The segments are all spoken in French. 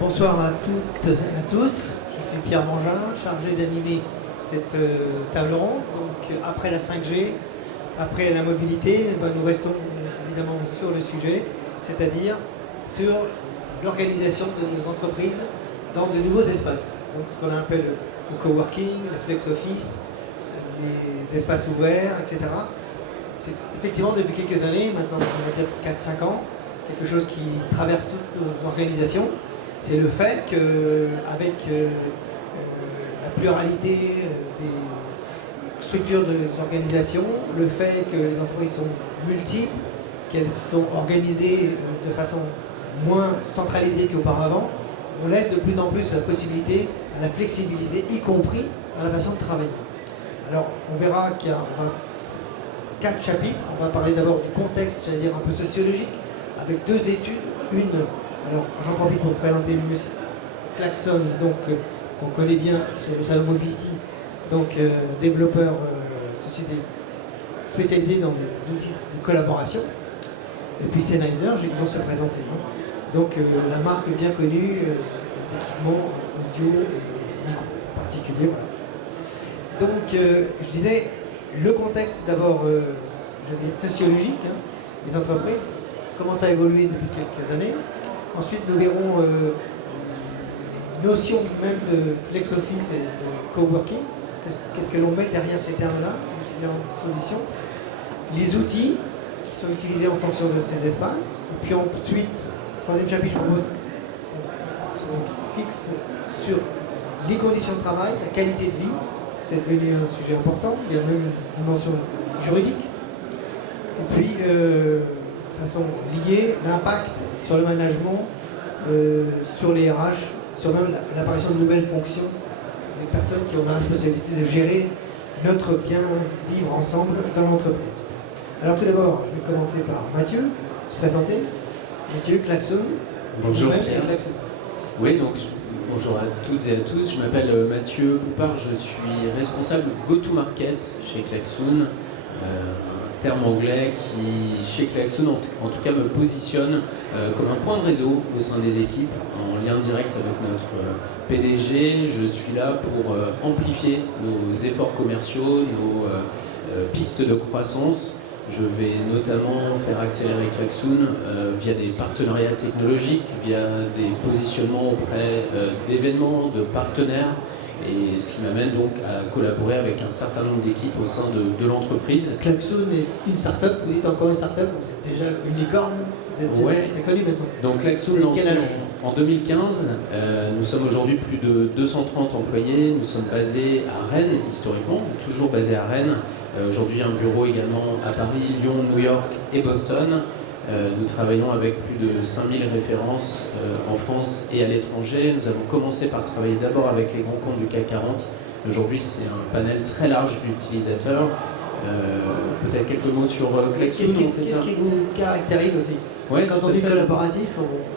Bonsoir à toutes et à tous. Je suis Pierre Mangin, chargé d'animer cette table ronde. Donc après la 5G, après la mobilité, nous restons évidemment sur le sujet, c'est-à-dire sur l'organisation de nos entreprises dans de nouveaux espaces. Donc ce qu'on appelle le coworking, le flex office, les espaces ouverts, etc. C'est effectivement depuis quelques années, maintenant on va dire 4-5 ans, quelque chose qui traverse toutes nos organisations. C'est le fait qu'avec la pluralité des structures des organisations, le fait que les entreprises sont multiples, qu'elles sont organisées de façon moins centralisée qu'auparavant, on laisse de plus en plus la possibilité à la flexibilité, y compris dans la façon de travailler. Alors on verra qu'il y a 4 chapitres. On va parler d'abord du contexte, j'allais dire un peu sociologique, avec 2 études. Une, alors j'en profite pour présenter M. Klaxon, donc qu'on connaît bien sur le salon Mobility, donc développeur société spécialisée dans les outils de collaboration. Et puis Sennheiser, ils vont se présenter. Donc la marque bien connue des équipements audio et micro particuliers. Voilà. Donc je disais, le contexte d'abord sociologique, les entreprises commencent à évoluer depuis quelques années. Ensuite, nous verrons les notions même de flex office et de coworking. Qu'est-ce que l'on met derrière ces termes-là, les différentes solutions. Les outils qui sont utilisés en fonction de ces espaces. Et puis ensuite, troisième chapitre, je propose qu'on fixe sur les conditions de travail, la qualité de vie. C'est devenu un sujet important. Il y a même une dimension juridique. Et puis, de façon liée, l'impact sur le management, sur les RH, sur même l'apparition de nouvelles fonctions des personnes qui ont la responsabilité de gérer notre bien vivre ensemble dans l'entreprise. Alors tout d'abord, je vais commencer par Mathieu, se présenter. Mathieu Klaxon. Bonjour Pierre. Klaxon. Oui, donc bonjour à toutes et à tous. Je m'appelle Mathieu Poupard, je suis responsable go-to-market chez Klaxon. Un terme anglais qui, chez Klaxon, en tout cas, me positionne comme un point de réseau au sein des équipes, en lien direct avec notre PDG. Je suis là pour amplifier nos efforts commerciaux, nos pistes de croissance. Je vais notamment faire accélérer Klaxon via des partenariats technologiques, via des positionnements auprès d'événements, de partenaires, et ce qui m'amène donc à collaborer avec un certain nombre d'équipes au sein de l'entreprise. Klaxon est une start-up, vous êtes encore une start-up, vous êtes déjà une licorne, vous êtes très connu maintenant. Donc Klaxon lancé en 2015, nous sommes aujourd'hui plus de 230 employés, nous sommes basés à Rennes historiquement, toujours basés à Rennes. Aujourd'hui un bureau également à Paris, Lyon, New York et Boston. Nous travaillons avec plus de 5000 références en France et à l'étranger. Nous avons commencé par travailler d'abord avec les grands comptes du CAC 40. Aujourd'hui, c'est un panel très large d'utilisateurs. Peut-être quelques mots sur Klaxon. Qu'est-ce qui vous caractérise aussi? Quand on dit collaboratif,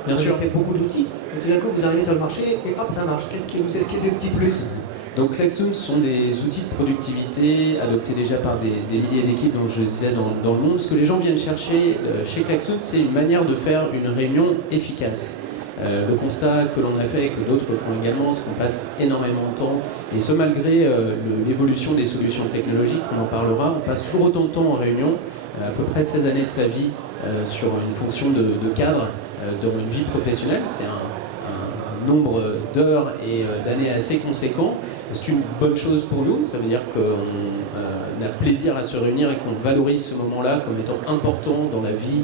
on fait beaucoup d'outils. Et tout d'un coup, vous arrivez sur le marché et hop, ça marche. Qu'est-ce qui est le petit plus? Donc Klaxon sont des outils de productivité adoptés déjà par des milliers d'équipes, donc je le disais, dans le monde. Ce que les gens viennent chercher chez Klaxon, c'est une manière de faire une réunion efficace. Le constat que l'on a fait et que d'autres le font également, c'est qu'on passe énormément de temps, et ce malgré l'évolution des solutions technologiques, on en parlera, on passe toujours autant de temps en réunion, à peu près 16 années de sa vie sur une fonction de cadre dans une vie professionnelle. C'est un nombre d'heures et d'années assez conséquent. C'est une bonne chose pour nous, ça veut dire qu'on a plaisir à se réunir et qu'on valorise ce moment-là comme étant important dans la vie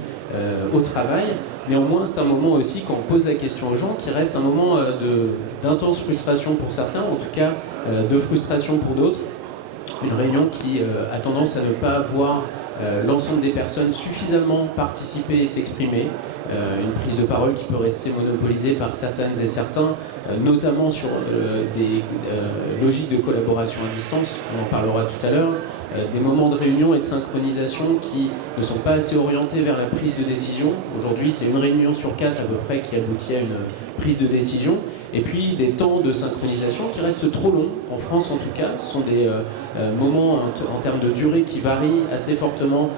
au travail. Néanmoins, c'est un moment aussi, quand on pose la question aux gens, qui reste un moment d'intense frustration pour certains, en tout cas de frustration pour d'autres. Une réunion qui a tendance à ne pas voir l'ensemble des personnes suffisamment participer et s'exprimer. Une prise de parole qui peut rester monopolisée par certaines et certains, notamment sur des logiques de collaboration à distance, on en parlera tout à l'heure, des moments de réunion et de synchronisation qui ne sont pas assez orientés vers la prise de décision. Aujourd'hui, c'est une réunion sur 4 à peu près qui aboutit à une prise de décision. Et puis des temps de synchronisation qui restent trop longs, en France en tout cas. Ce sont des moments en termes de durée qui varient assez fortement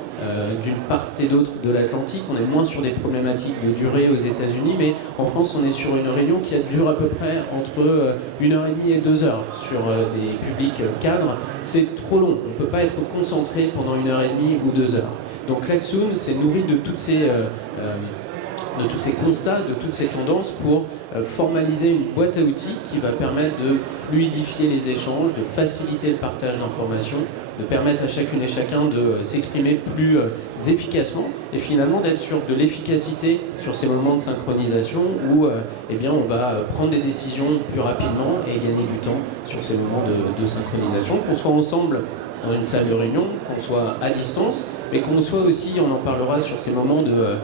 d'une part et d'autre de l'Atlantique. On est moins sur des problématiques problématique de durée aux États-Unis, mais en France, on est sur une réunion qui dure à peu près entre 1h30 et 2 heures sur des publics cadres. C'est trop long, on ne peut pas être concentré pendant 1h30 ou 2 heures. Donc Klaxoon s'est nourri de tous ces constats, de toutes ces tendances pour formaliser une boîte à outils qui va permettre de fluidifier les échanges, de faciliter le partage d'informations, de permettre à chacune et chacun de s'exprimer plus efficacement et finalement d'être sur de l'efficacité sur ces moments de synchronisation où eh bien, on va prendre des décisions plus rapidement et gagner du temps sur ces moments de synchronisation, qu'on soit ensemble dans une salle de réunion, qu'on soit à distance, mais qu'on soit aussi, on en parlera sur ces moments de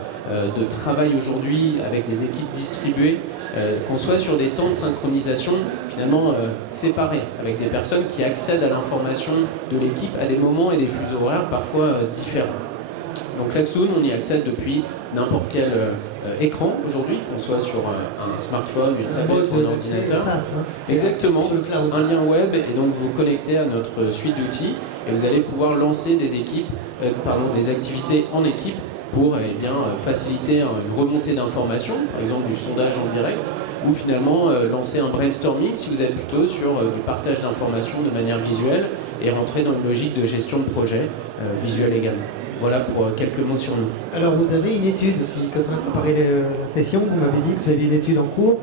travail aujourd'hui avec des équipes distribuées, qu'on soit sur des temps de synchronisation finalement séparés, avec des personnes qui accèdent à l'information de l'équipe à des moments et des fuseaux horaires parfois différents. Donc Klaxoon, on y accède depuis n'importe quel écran aujourd'hui, qu'on soit sur un smartphone, une tablette ou un ordinateur. Exactement, un lien web, et donc vous vous connectez à notre suite d'outils et vous allez pouvoir lancer des activités en équipe pour faciliter une remontée d'informations, par exemple du sondage en direct, ou finalement lancer un brainstorming si vous êtes plutôt sur du partage d'informations de manière visuelle et rentrer dans une logique de gestion de projet visuelle également. Voilà pour quelques mots sur nous. Alors vous avez une étude aussi, quand on a préparé la session, vous m'avez dit que vous aviez une étude en cours.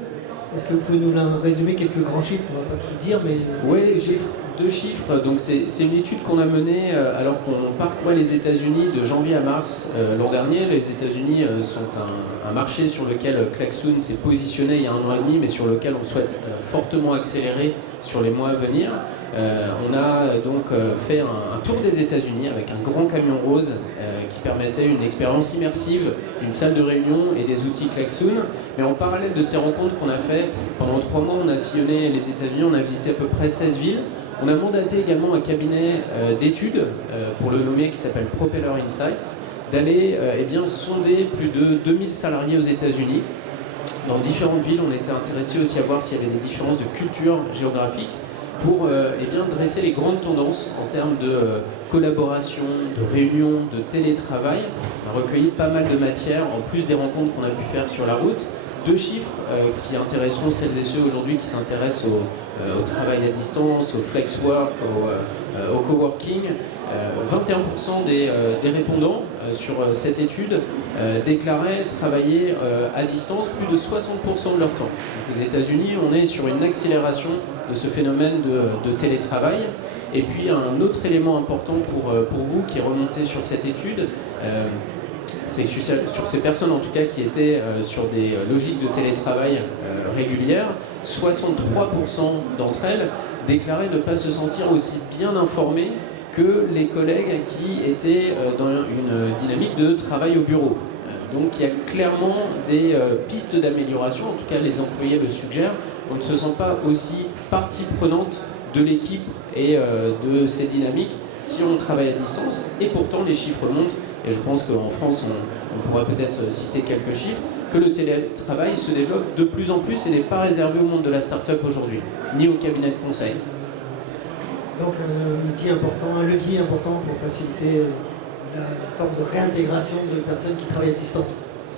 Est-ce que vous pouvez nous résumer quelques grands chiffres? On ne va pas tout dire, mais... Oui, deux chiffres. Donc c'est une étude qu'on a menée alors qu'on parcourait les États-Unis de janvier à mars l'an dernier. Les États-Unis sont un marché sur lequel Klaxoon s'est positionné il y a 1 an et demi, mais sur lequel on souhaite fortement accélérer sur les mois à venir. On a donc fait un tour des États-Unis avec un grand camion rose qui permettait une expérience immersive d'une salle de réunion et des outils Klaxoon. Mais en parallèle de ces rencontres qu'on a fait, pendant 3 mois, on a sillonné les États-Unis, on a visité à peu près 16 villes. On a mandaté également un cabinet d'études, pour le nommer, qui s'appelle Propeller Insights, d'aller sonder plus de 2000 salariés aux États-Unis. Dans différentes villes, on était intéressé aussi à voir s'il y avait des différences de culture géographique pour dresser les grandes tendances en termes de collaboration, de réunion, de télétravail. On a recueilli pas mal de matière, en plus des rencontres qu'on a pu faire sur la route. 2 chiffres qui intéresseront celles et ceux aujourd'hui qui s'intéressent au travail à distance, au flex work, au coworking. 21% des répondants sur cette étude déclaraient travailler à distance plus de 60% de leur temps. Donc, aux États-Unis, on est sur une accélération de ce phénomène de télétravail. Et puis un autre élément important pour vous qui est remonté sur cette étude, c'est que sur ces personnes en tout cas qui étaient sur des logiques de télétravail régulières, 63% d'entre elles déclaraient ne pas se sentir aussi bien informées que les collègues qui étaient dans une dynamique de travail au bureau. Donc il y a clairement des pistes d'amélioration, en tout cas les employés le suggèrent. On ne se sent pas aussi partie prenante de l'équipe et de ces dynamiques si on travaille à distance, et pourtant les chiffres montrent, et je pense qu'en France on pourra peut-être citer quelques chiffres, que le télétravail se développe de plus en plus et n'est pas réservé au monde de la start-up aujourd'hui, ni au cabinet de conseil. Donc un outil important, un levier important pour faciliter la forme de réintégration de personnes qui travaillent à distance.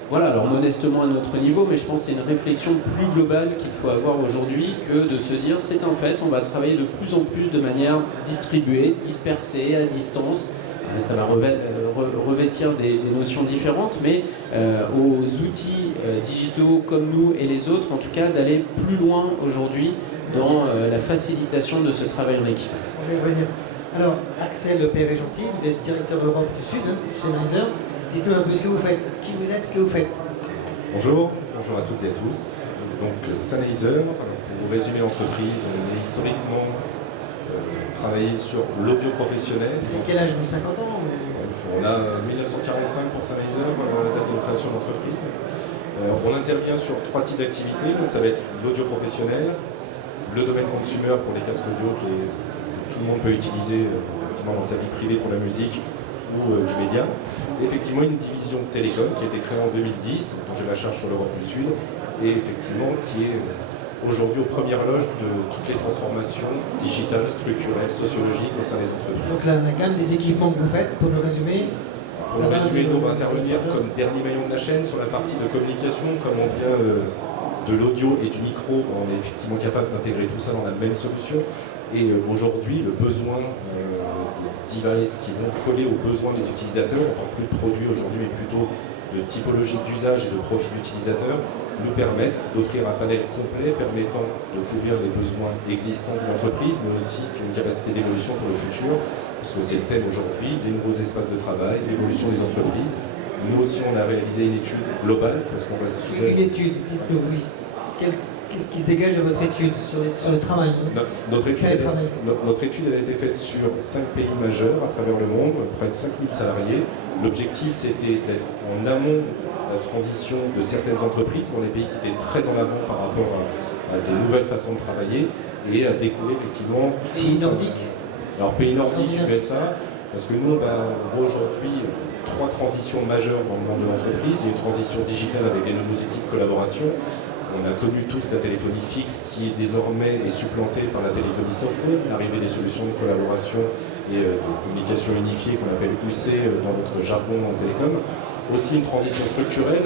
Voilà, alors modestement à notre niveau, mais je pense que c'est une réflexion plus globale qu'il faut avoir aujourd'hui que de se dire c'est un fait, on va travailler de plus en plus de manière distribuée, dispersée, à distance. Ça va revêtir des notions différentes, mais aux outils digitaux comme nous et les autres, en tout cas, d'aller plus loin aujourd'hui dans la facilitation de ce travail en équipe. On va y revenir. Alors, Axel Perret-Gentil, vous êt directeur Europe du Sud chez Sennheiser. Dites-nous un peu ce que vous faites, qui vous êtes, ce que vous faites. Bonjour à toutes et à tous. Donc Sennheiser, pour vous résumer l'entreprise, on est historiquement travaillé sur l'audio professionnel. Et quel âge vous, 50 ans On a 1945 pour Sennheiser, date de création d'entreprise. On intervient sur 3 types d'activités, donc ça va être l'audio professionnel, le domaine consumer pour les casques audio que tout le monde peut utiliser effectivement dans sa vie privée pour la musique ou du média. Et effectivement une division télécom qui a été créée en 2010, dont j'ai la charge sur l'Europe du Sud, et effectivement qui est aujourd'hui aux premières loges de toutes les transformations digitales, structurelles, sociologiques au sein des entreprises. Donc la gamme des équipements que vous faites, pour le résumer, le résumé, nous on va intervenir comme dernier maillon de la chaîne sur la partie de communication, comme on vient de l'audio et du micro, on est effectivement capable d'intégrer tout ça dans la même solution. Et aujourd'hui, le besoin des devices qui vont coller aux besoins des utilisateurs, on parle plus de produits aujourd'hui, mais plutôt de typologie d'usage et de profil d'utilisateur, nous permettent d'offrir un panel complet permettant de couvrir les besoins existants de l'entreprise, mais aussi une capacité d'évolution pour le futur, parce que c'est le thème aujourd'hui, les nouveaux espaces de travail, l'évolution des entreprises. Nous aussi, on a réalisé une étude globale, parce qu'on va se fier... Une étude, dites-nous, oui. Qu'est-ce qui se dégage de votre étude sur le travail? Notre étude elle a été faite sur 5 pays majeurs à travers le monde, près de 5000 salariés. L'objectif, c'était d'être en amont de la transition de certaines entreprises dans les pays qui étaient très en avant par rapport à de nouvelles façons de travailler et à découler effectivement... Pays nordiques. Alors, pays nordiques, USA, parce que nous, on voit aujourd'hui 3 transitions majeures dans le monde de l'entreprise. Il y a une transition digitale avec des nouveaux outils de collaboration. On a connu tous la téléphonie fixe qui est désormais supplantée par la téléphonie softphone, l'arrivée des solutions de collaboration et de communication unifiée qu'on appelle UC dans notre jargon en télécom. Aussi une transition structurelle,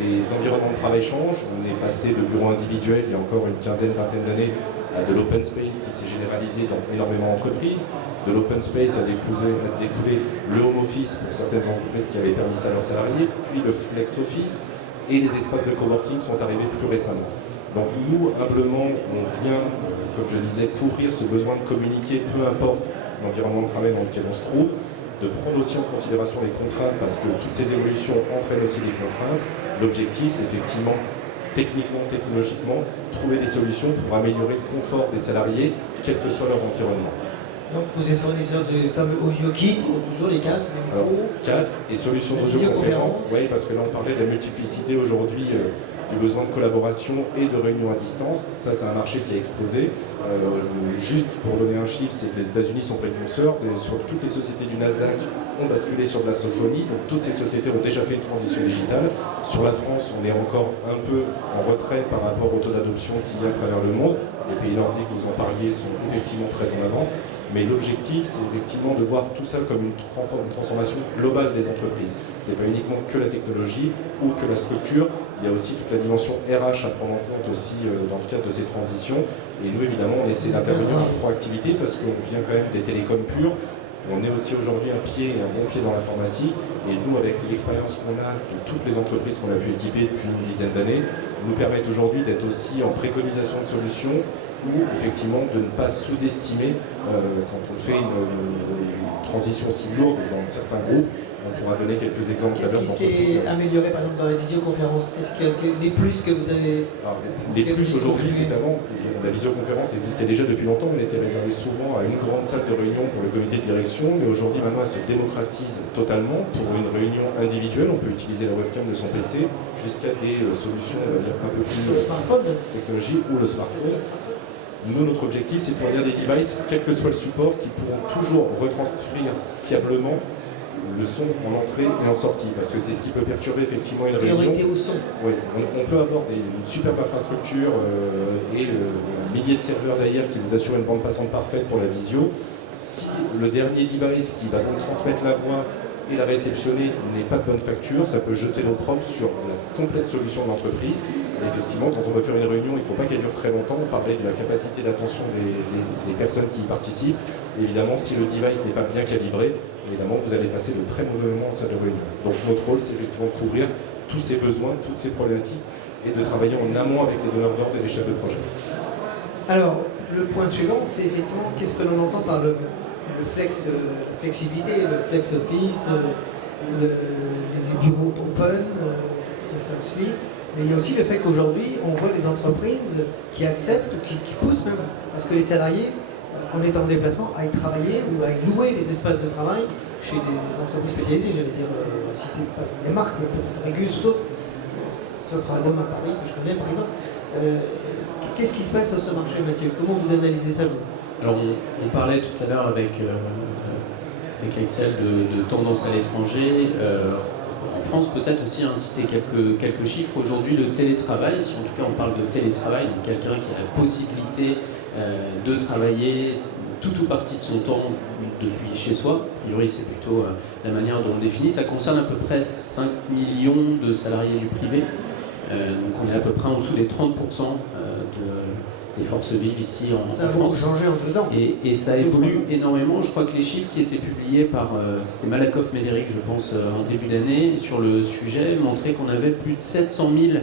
les environnements de travail changent, on est passé de bureaux individuels il y a encore une quinzaine, vingtaine d'années à de l'open space qui s'est généralisé dans énormément d'entreprises. De l'open space a découlé le home office pour certaines entreprises qui avaient permis ça à leurs salariés, puis le flex office. Et les espaces de coworking sont arrivés plus récemment. Donc nous, humblement, on vient, comme je disais, couvrir ce besoin de communiquer, peu importe l'environnement de travail dans lequel on se trouve, de prendre aussi en considération les contraintes, parce que toutes ces évolutions entraînent aussi des contraintes. L'objectif, c'est effectivement, techniquement, technologiquement, trouver des solutions pour améliorer le confort des salariés, quel que soit leur environnement. Donc vous êtes fournisseur de fameux audio kits, toujours les casques, les micros. Casques et solutions d'audioconférence, oui, parce que là on parlait de la multiplicité aujourd'hui du besoin de collaboration et de réunion à distance. Ça, c'est un marché qui a explosé. Juste pour donner un chiffre, c'est que les États-Unis sont précurseurs. Sur toutes les sociétés du Nasdaq ont basculé sur de la sophonie. Donc toutes ces sociétés ont déjà fait une transition digitale. Sur la France, on est encore un peu en retrait par rapport au taux d'adoption qu'il y a à travers le monde. Les pays nordiques, vous en parliez, sont effectivement très en avant. Mais l'objectif, c'est effectivement de voir tout ça comme une transformation globale des entreprises. Ce n'est pas uniquement que la technologie ou que la structure, il y a aussi toute la dimension RH à prendre en compte aussi dans le cadre de ces transitions. Et nous, évidemment, on essaie d'intervenir en proactivité parce qu'on vient quand même des télécoms purs. On est aussi aujourd'hui un pied et un bon pied dans l'informatique. Et nous, avec l'expérience qu'on a de toutes les entreprises qu'on a pu équiper depuis une dizaine d'années, nous permettent aujourd'hui d'être aussi en préconisation de solutions ou effectivement de ne pas sous-estimer quand on fait une transition si lourde dans certains groupes. On pourra donner quelques exemples. Qu'est-ce qui s'est amélioré par exemple dans la visioconférence? Qu'est-ce qu'il y a les plus que vous avez? Alors, les plus aujourd'hui, c'est avant. La visioconférence existait déjà depuis longtemps. Elle était réservée souvent à une grande salle de réunion pour le comité de direction. Mais aujourd'hui, maintenant, elle se démocratise totalement. Pour une réunion individuelle, on peut utiliser la webcam de son PC jusqu'à des solutions, on va dire, un peu plus technologiques ou le smartphone. Nous, notre objectif, c'est de fournir des devices, quel que soit le support, qui pourront toujours retranscrire fiablement le son en entrée et en sortie, parce que c'est ce qui peut perturber effectivement une réunion. Priorité au son. Oui, on peut avoir une superbe infrastructure et milliers de serveurs derrière qui vous assurent une bande passante parfaite pour la visio. Si le dernier device qui va donc transmettre la voix et la réceptionner n'est pas de bonne facture, ça peut jeter l'opprobre sur la complète solution de l'entreprise. Effectivement, quand on veut faire une réunion, il ne faut pas qu'elle dure très longtemps. On parlait de la capacité d'attention des personnes qui y participent. Évidemment, si le device n'est pas bien calibré, évidemment, vous allez passer de très mauvais moments en salle de réunion. Donc notre rôle, c'est effectivement de couvrir tous ces besoins, toutes ces problématiques et de travailler en amont avec les donneurs d'ordre et les chefs de projet. Alors, le point suivant, c'est effectivement qu'est-ce que l'on entend par le flex, la flexibilité, le flex office, les bureaux open, ça aussi. Mais il y a aussi le fait qu'aujourd'hui, on voit des entreprises qui acceptent, qui poussent même, parce que les salariés, en étant en déplacement, aillent travailler ou aillent louer des espaces de travail chez des entreprises spécialisées, j'allais dire, citer pas des marques, mais peut-être Régus ou d'autres, sauf Radom à Paris, que je connais par exemple. Qu'est-ce qui se passe sur ce marché, Mathieu? Comment vous analysez ça, vous? Alors, on parlait tout à l'heure avec Axel de tendance à l'étranger. En France, peut-être aussi citer quelques chiffres. Aujourd'hui, le télétravail, si en tout cas on parle de télétravail, donc quelqu'un qui a la possibilité de travailler tout ou partie de son temps depuis chez soi. A priori, c'est plutôt la manière dont on le définit. Ça concerne à peu près 5 millions de salariés du privé. Donc on est à peu près en dessous des 30% des forces vives ici en Ça a France. beaucoup changé en 2 ans. Et ça évolue énormément. Je crois que les chiffres qui étaient publiés par c'était Malakoff-Médéric, je pense, en début d'année, sur le sujet, montraient qu'on avait plus de 700 000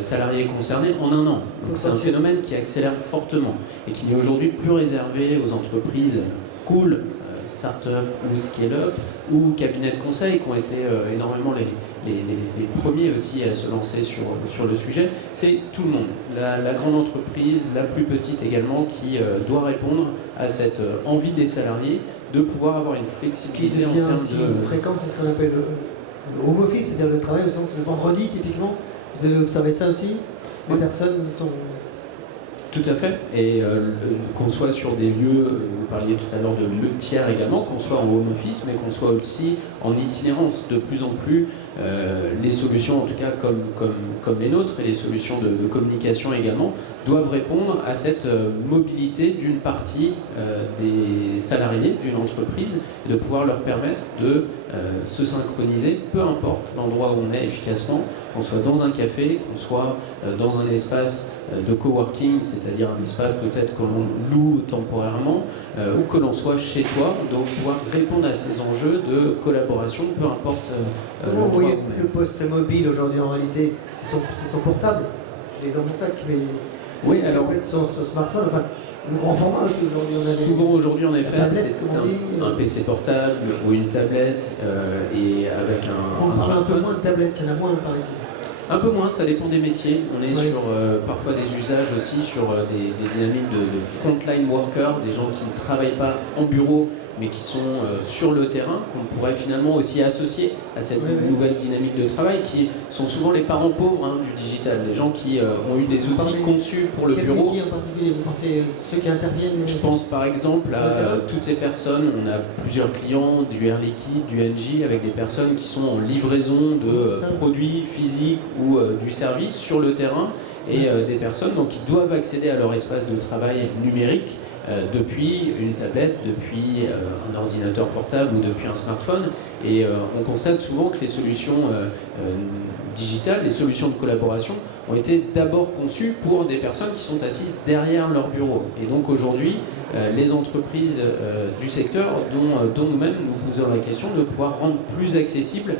salariés concernés en un an. Donc c'est un phénomène qui accélère fortement et qui n'est aujourd'hui plus réservé aux entreprises cool, start-up ou scale-up ou cabinets de conseil qui ont été énormément les premiers aussi à se lancer sur le sujet. C'est tout le monde, la grande entreprise, la plus petite également, qui doit répondre à cette envie des salariés de pouvoir avoir une flexibilité en termes de... fréquent, c'est ce qu'on appelle le home office, c'est-à-dire le travail au sens le vendredi typiquement. Vous avez observé ça aussi? Les personnes sont... Tout à fait, et qu'on soit sur des lieux, vous parliez tout à l'heure de lieux tiers également, qu'on soit en home office, mais qu'on soit aussi en itinérance. De plus en plus, les solutions, en tout cas comme les nôtres, et les solutions de communication également, doivent répondre à cette mobilité d'une partie des salariés d'une entreprise, et de pouvoir leur permettre de se synchroniser, peu importe l'endroit où on est efficacement, qu'on soit dans un café, qu'on soit dans un espace de coworking, c'est-à-dire un espace peut-être que l'on loue temporairement, ou que l'on soit chez soi, donc pouvoir répondre à ces enjeux de collaboration, peu importe Comment vous voyez le poste mobile aujourd'hui en réalité? C'est son portable, j'ai l'exemple de ça, mais oui, ça peut être son smartphone, enfin le grand format aussi aujourd'hui. Souvent aujourd'hui en effet, tablette, c'est un PC portable ou une tablette et avec on parle un peu moins de tablettes, il y en a moins paraît-il. Un peu moins, ça dépend des métiers. On est sur parfois des usages aussi sur des dynamiques de frontline workers, des gens qui ne travaillent pas en bureau mais qui sont sur le terrain, qu'on pourrait finalement aussi associer à cette nouvelle dynamique de travail, qui sont souvent les parents pauvres du digital, des gens qui ont eu des outils conçus pour le bureau. Quel métier en particulier? Vous pensez ceux qui interviennent? Je pense par exemple à toutes ces personnes, on a plusieurs clients du Air Liquide, du Engie, avec des personnes qui sont en livraison de produits physiques ou du service sur le terrain, et des personnes donc, qui doivent accéder à leur espace de travail numérique depuis une tablette, depuis un ordinateur portable ou depuis un smartphone. Et on constate souvent que les solutions digitales, les solutions de collaboration ont été d'abord conçues pour des personnes qui sont assises derrière leur bureau. Et donc aujourd'hui, les entreprises du secteur, dont nous-mêmes nous posons la question de pouvoir rendre plus accessible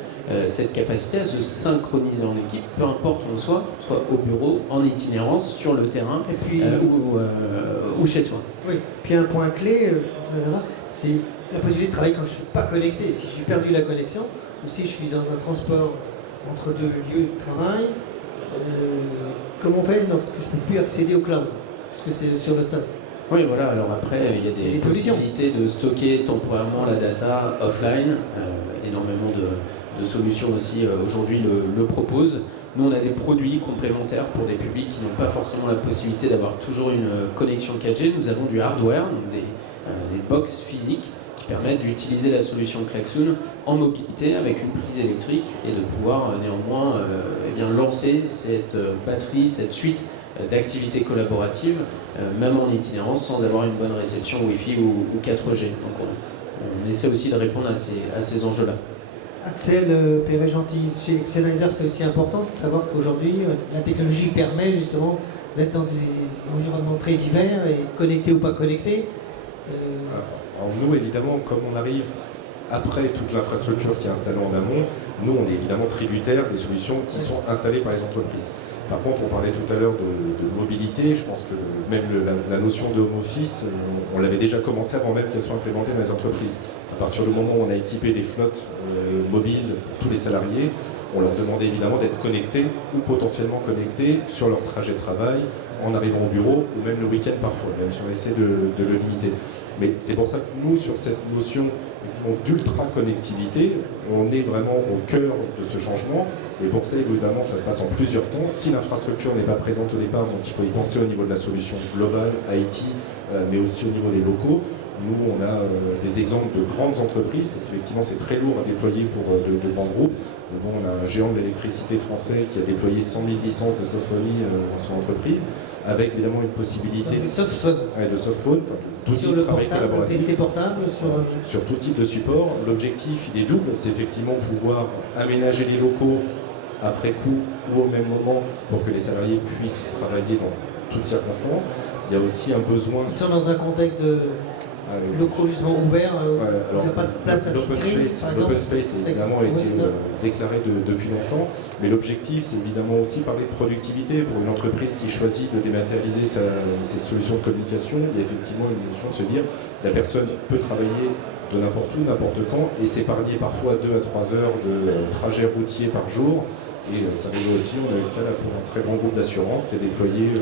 cette capacité à se synchroniser en équipe, peu importe où on soit au bureau, en itinérance, sur le terrain ou chez soi. Oui, puis un point clé, c'est la possibilité de travailler quand je ne suis pas connecté. Si j'ai perdu la connexion, ou si je suis dans un transport entre deux lieux de travail, comment on fait lorsque je ne peux plus accéder au cloud? Parce que c'est sur le SaaS. Oui, voilà, alors après, il y a des possibilités de stocker temporairement la data offline. Énormément de solutions aussi aujourd'hui le proposent. Nous, on a des produits complémentaires pour des publics qui n'ont pas forcément la possibilité d'avoir toujours une connexion 4G. Nous avons du hardware, donc des box physiques qui permettent d'utiliser la solution Klaxoon en mobilité avec une prise électrique et de pouvoir néanmoins lancer cette batterie, cette suite d'activités collaboratives, même en itinérance, sans avoir une bonne réception Wi-Fi ou 4G. Donc on essaie aussi de répondre à ces enjeux-là. Axel Perret-Gentil, chez Xenizer, c'est aussi important de savoir qu'aujourd'hui, la technologie permet justement d'être dans des environnements très divers et connectés ou pas connectés. Alors nous, évidemment, comme on arrive après toute l'infrastructure qui est installée en amont, nous, on est évidemment tributaires des solutions qui sont installées par les entreprises. Par contre, on parlait tout à l'heure de mobilité. Je pense que même la notion de home office, on l'avait déjà commencé avant même qu'elle soit implémentée dans les entreprises. À partir du moment où on a équipé les flottes mobiles pour tous les salariés, on leur demandait évidemment d'être connectés ou potentiellement connectés sur leur trajet de travail, en arrivant au bureau ou même le week-end parfois, même si on essaie de le limiter. Mais c'est pour ça que nous, sur cette notion d'ultra-connectivité, on est vraiment au cœur de ce changement. Et pour ça, évidemment, ça se passe en plusieurs temps. Si l'infrastructure n'est pas présente au départ, donc il faut y penser au niveau de la solution globale, IT, mais aussi au niveau des locaux. Nous, on a des exemples de grandes entreprises, parce qu'effectivement, c'est très lourd à déployer pour de grands groupes. Bon, on a un géant de l'électricité français qui a déployé 100 000 licences de Sofoli dans son entreprise, avec évidemment une possibilité Donc, des softphones. de softphone, d'outils Sur de le travail portable, le collaboratif. PC portable, Sur tout type de support. L'objectif, il est double, c'est effectivement pouvoir aménager les locaux après coup ou au même moment pour que les salariés puissent travailler dans toutes circonstances. Il y a aussi un besoin... Ils sont dans un contexte de locaux justement ouverts, il n'y a pas de place à titrer, par exemple. L'open space évidemment a été déclaré depuis longtemps, mais l'objectif c'est évidemment aussi parler de productivité. Pour une entreprise qui choisit de dématérialiser ses solutions de communication, il y a effectivement une notion de se dire la personne peut travailler de n'importe où, n'importe quand, et s'épargner parfois 2 à 3 heures de trajet routier par jour. Et ça arrive aussi, on a eu le cas là pour un très grand groupe d'assurance qui a déployé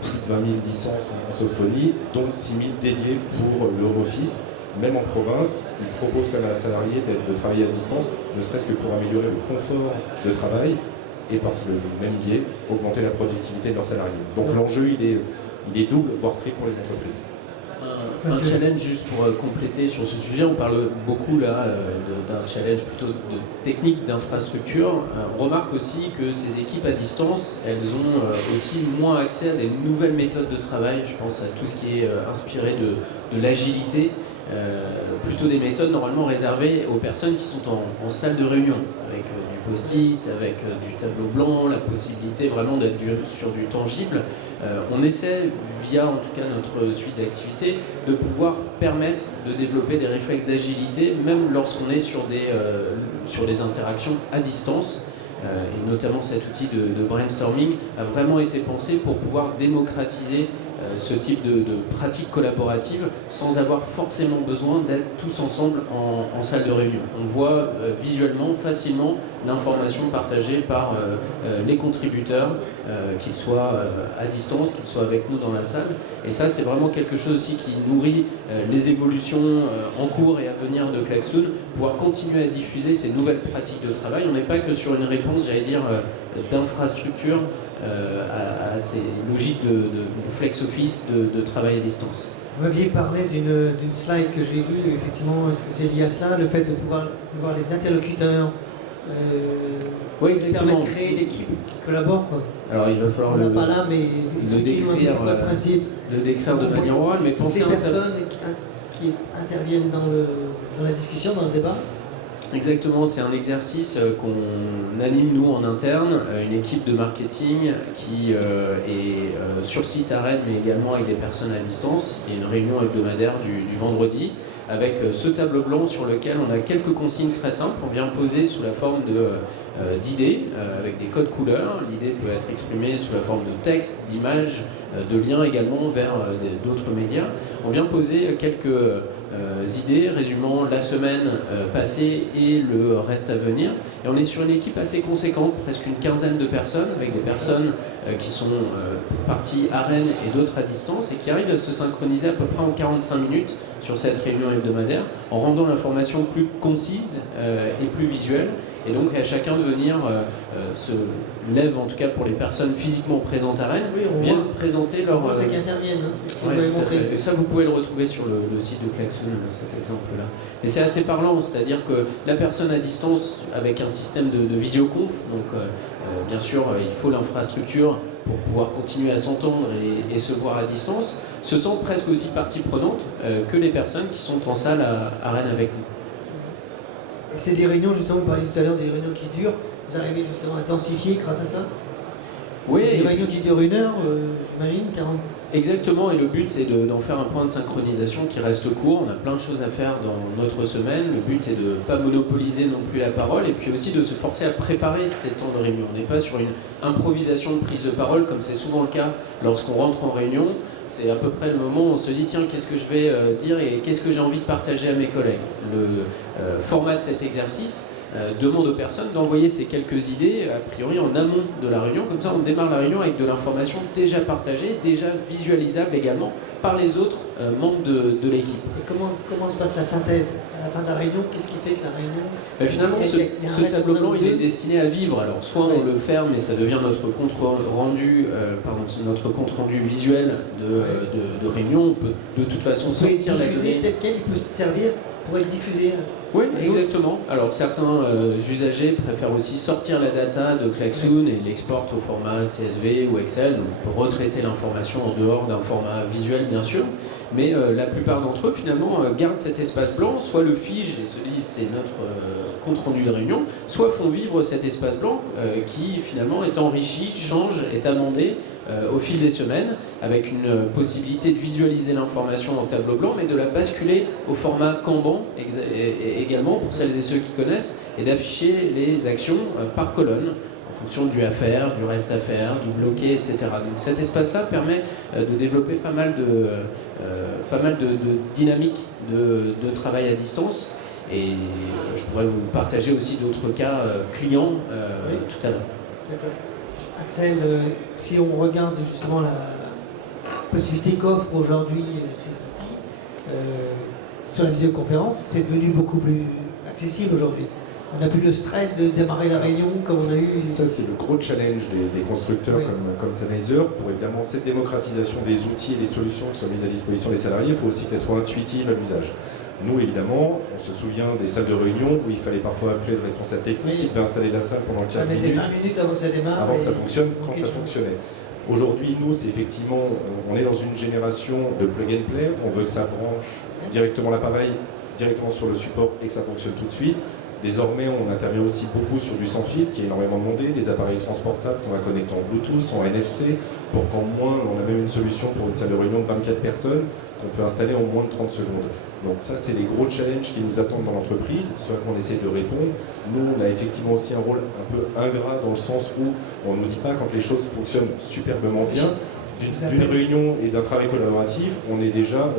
plus de 20 000 licences en sophonie, dont 6 000 dédiées pour le home office. Même en province, ils proposent quand même à la salariée de travailler à distance, ne serait-ce que pour améliorer le confort de travail et par le même biais, augmenter la productivité de leurs salariés. Donc l'enjeu, il est double, voire triple pour les entreprises. Un challenge juste pour compléter sur ce sujet, on parle beaucoup là d'un challenge plutôt de technique, d'infrastructure. On remarque aussi que ces équipes à distance, elles ont aussi moins accès à des nouvelles méthodes de travail. Je pense à tout ce qui est inspiré de l'agilité, plutôt des méthodes normalement réservées aux personnes qui sont en salle de réunion, avec du post-it, avec du tableau blanc, la possibilité vraiment d'être sur du tangible. On essaie, via en tout cas notre suite d'activités, de pouvoir permettre de développer des réflexes d'agilité, même lorsqu'on est sur des interactions à distance. Et notamment cet outil de brainstorming a vraiment été pensé pour pouvoir démocratiser ce type de pratique collaborative sans avoir forcément besoin d'être tous ensemble en salle de réunion. On voit visuellement, facilement, l'information partagée par les contributeurs, qu'ils soient à distance, qu'ils soient avec nous dans la salle. Et ça, c'est vraiment quelque chose aussi qui nourrit les évolutions en cours et à venir de Klaxoon, pouvoir continuer à diffuser ces nouvelles pratiques de travail. On n'est pas que sur une réponse, j'allais dire, d'infrastructure, à ces logiques de flex office, de travail à distance. Vous m'aviez parlé d'une slide que j'ai vue, effectivement, est-ce que c'est lié à cela, le fait de pouvoir voir les interlocuteurs, oui, exactement. permettre de créer l'équipe qui collabore, quoi. Alors il va falloir on pas là, mais le décrire de manière orale, mais toutes les personnes qui interviennent dans la discussion, dans le débat. Exactement, c'est un exercice qu'on anime nous en interne, une équipe de marketing qui est sur site à Rennes, mais également avec des personnes à distance. Il y a une réunion hebdomadaire du vendredi avec ce tableau blanc sur lequel on a quelques consignes très simples. On vient poser sous la forme d'idées avec des codes couleurs. L'idée peut être exprimée sous la forme de texte, d'images, de liens également vers d'autres médias. On vient poser quelques idées résumant la semaine passée et le reste à venir. Et on est sur une équipe assez conséquente, presque une quinzaine de personnes, avec des personnes qui sont pour partie à Rennes et d'autres à distance, et qui arrivent à se synchroniser à peu près en 45 minutes sur cette réunion hebdomadaire, en rendant l'information plus concise et plus visuelle. Et donc à chacun de venir se lève, en tout cas pour les personnes physiquement présentes à Rennes, oui, viennent présenter leur... C'est qui interviennent, hein, c'est ce qu'on ouais, va montrer. et ça, vous pouvez le retrouver sur le site de Klaxoon, cet exemple-là. Et c'est assez parlant, c'est-à-dire que la personne à distance, avec un système de visioconf, donc bien sûr, il faut l'infrastructure pour pouvoir continuer à s'entendre et se voir à distance, se sent presque aussi partie prenante que les personnes qui sont en salle à Rennes avec nous. Et c'est des réunions, justement, vous parliez tout à l'heure des réunions qui durent, vous arrivez justement à densifier grâce à ça? Oui. C'est des réunions qui durent 1 heure, j'imagine, 40. Exactement, et le but c'est d'en faire un point de synchronisation qui reste court. On a plein de choses à faire dans notre semaine. Le but est de ne pas monopoliser non plus la parole, et puis aussi de se forcer à préparer ces temps de réunion. On n'est pas sur une improvisation de prise de parole comme c'est souvent le cas lorsqu'on rentre en réunion. C'est à peu près le moment où on se dit tiens, qu'est-ce que je vais dire et qu'est-ce que j'ai envie de partager à mes collègues. Le format de cet exercice demande aux personnes d'envoyer ces quelques idées, a priori en amont de la réunion. Comme ça, on démarre la réunion avec de l'information déjà partagée, déjà visualisable également par les autres membres de l'équipe. Et comment se passe la synthèse à la fin de la réunion? Qu'est-ce qui fait que la réunion... Finalement, ce tableau blanc, il est destiné à vivre. Alors, soit on le ferme et ça devient notre compte rendu, notre compte rendu visuel de réunion. On peut de toute façon sortir la donnée. Tel quel, il peut se servir pour être diffusé. Oui, exactement. Alors certains usagers préfèrent aussi sortir la data de Klaxoon et l'exportent au format CSV ou Excel, donc pour retraiter l'information en dehors d'un format visuel bien sûr. Mais la plupart d'entre eux finalement gardent cet espace blanc, soit le figent et se disent c'est notre compte rendu de réunion, soit font vivre cet espace blanc qui finalement est enrichi, change, est amendé au fil des semaines, avec une possibilité de visualiser l'information en tableau blanc, mais de la basculer au format Kanban également, pour celles et ceux qui connaissent, et d'afficher les actions par colonne, en fonction du à faire, du reste à faire, du bloqué, etc. Donc cet espace-là permet de développer pas mal de dynamiques de travail à distance, et je pourrais vous partager aussi d'autres cas clients tout à l'heure. D'accord. Axel, si on regarde justement la possibilité qu'offrent aujourd'hui ces outils sur la visioconférence, c'est devenu beaucoup plus accessible aujourd'hui. On n'a plus le stress de démarrer la réunion comme on a eu. Ça, c'est le gros challenge des constructeurs comme Sennheiser. Pour évidemment cette démocratisation des outils et des solutions qui sont mises à disposition des salariés, il faut aussi qu'elles soient intuitives à l'usage. Nous, évidemment, on se souvient des salles de réunion où il fallait parfois appeler le responsable technique qui devait installer la salle pendant 15 minutes. Ça mettait 20 minutes avant que ça démarre. Avant que ça fonctionne, quand ça fonctionnait. Aujourd'hui, nous, c'est effectivement, on est dans une génération de plug and play. On veut que ça branche directement l'appareil, directement sur le support et que ça fonctionne tout de suite. Désormais, on intervient aussi beaucoup sur du sans fil, qui est énormément demandé, des appareils transportables qu'on va connecter en Bluetooth, en NFC, pour qu'en moins, on a même une solution pour une salle de réunion de 24 personnes qu'on peut installer en moins de 30 secondes. Donc ça, c'est les gros challenges qui nous attendent dans l'entreprise, sur qu'on essaie de répondre. Nous, on a effectivement aussi un rôle un peu ingrat dans le sens où on ne nous dit pas quand les choses fonctionnent superbement bien. D'une réunion et d'un travail collaboratif, on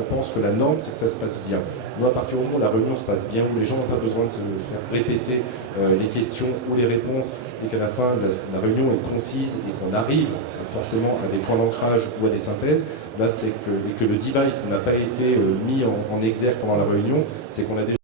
pense que la norme, c'est que ça se passe bien. Nous, à partir du moment où la réunion se passe bien, où les gens n'ont pas besoin de se faire répéter les questions ou les réponses, et qu'à la fin, la réunion est concise et qu'on arrive forcément à des points d'ancrage ou à des synthèses, là, et que le device n'a pas été mis en exergue pendant la réunion, c'est qu'on a déjà